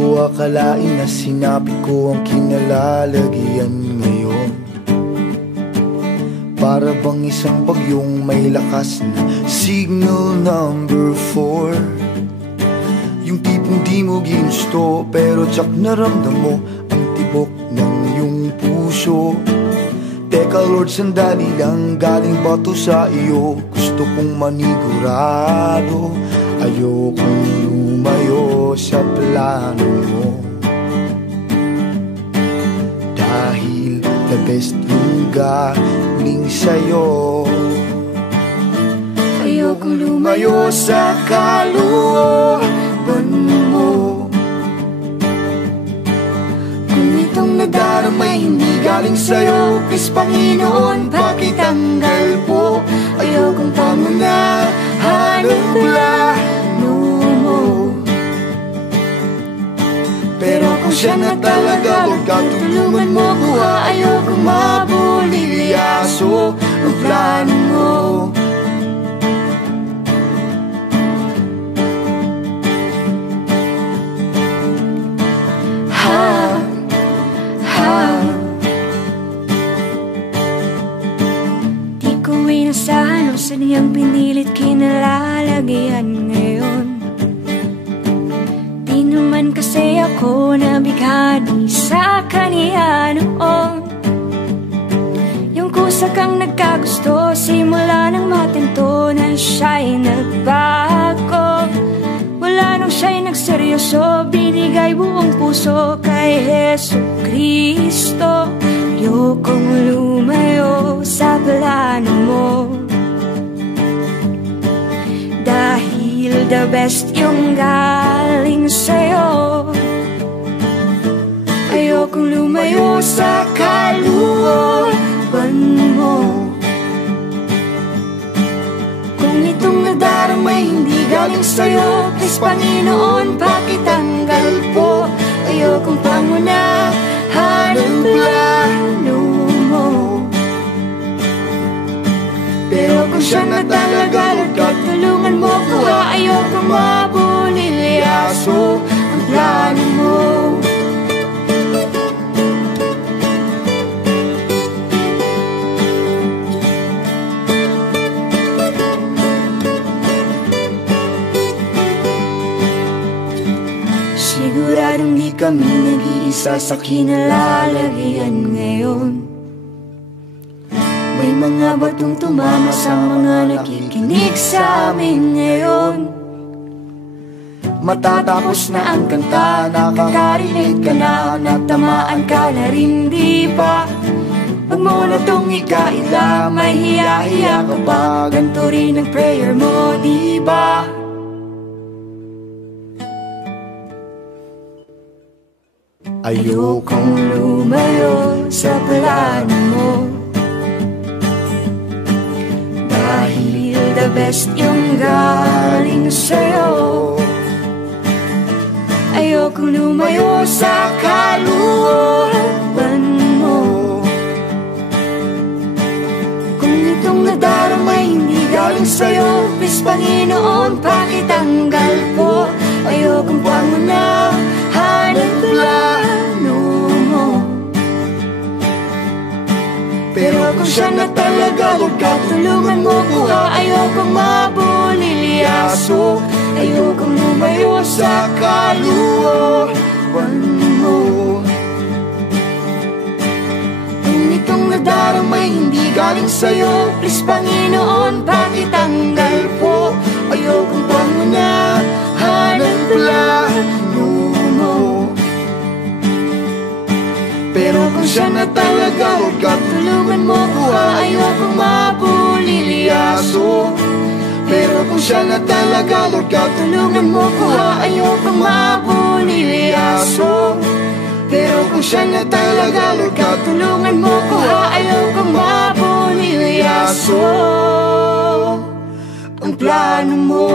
ko akalain na sinapit ko ang kinalalagyan ngayon. Para bang isang bagyong may lakas na signal number 4. Yung tipong di mo ginusto pero tsak naramdam mo ang tibok ng iyong puso. Teka Lord, sandali lang, galing ba to sa iyo? Gusto kong manigurado, ayokong lumayo sa plano mo. Dahil the best yung galing sa'yo. Ayokong lumayo sa kalooban mo. Kung itong nadaramay hindi galing sa'yo, please Panginoon, pakitanggal po. Ayokong pangunahan ang plano mo. Pero kung siya na talaga, Lord God, tulungan mo ko. Ayokong mabulilyaso ang plano mo. Di ko inasahan o sadyang pinilit kinalalagyan ngayon. Di naman kasi ako nabigani sa kaniya noon. Yung kusa kang nagkagusto, simula nang matento na siya'y nagbago. Wala nang siya'y nagseryoso, binigay buong puso kay Jesucristo. Ayokong lumayo sa plano mo. Dahil the best yung galing sa'yo. Ayokong lumayo sa kalooban mo. Kung itong nadaramay hindi galing sa'yo, please Panginoon, pakitanggal po. Ayokong pangunahan ang plano mo. Pero kung siya na talaga, Lord God, tulungan mo ko. Ayokong mabulilyaso ang plano mo. Siguradong di kami nag-iisa sa kinalalagyan ngayon. May mga batong tumama sa mga nakikinig sa amin ngayon. Matatapos na ang kanta, nakakarinig ka na, natamaan ka na rin, di ba? Wag mo na tong ikaila, may hiya-hiya ka ba? Ganto rin ang prayer mo, di ba? Ayokong lumayo sa plano mo. Dahil the best yung galing sa'yo. Ayokong lumayo sa kalooban mo. Kung itong nadaramay hindi galing sa'yo, please Panginoon, pakitanggal po. Ayokong pangunahan ang plano mo. Pero kung siya na talaga, Lord God, tulungan mo ko. Ayokong mabulilyaso. Ayokong lumayo sa kalooban mo. Kung itong nadaramay hindi galing sa'yo, please Panginoon, pakitanggal po. Ayokong pangunahan ang plano mo. Pero kung siya na talaga, Lord God, tulungan mo ko. Ayokong mabulilyaso. Pero kung siya na talaga, Lord God, tulungan mo ko. Ayokong mabulilyaso. Pero kung siya na talaga, Lord God, tulungan mo ko. Ayokong mabulilyaso ang plano mo.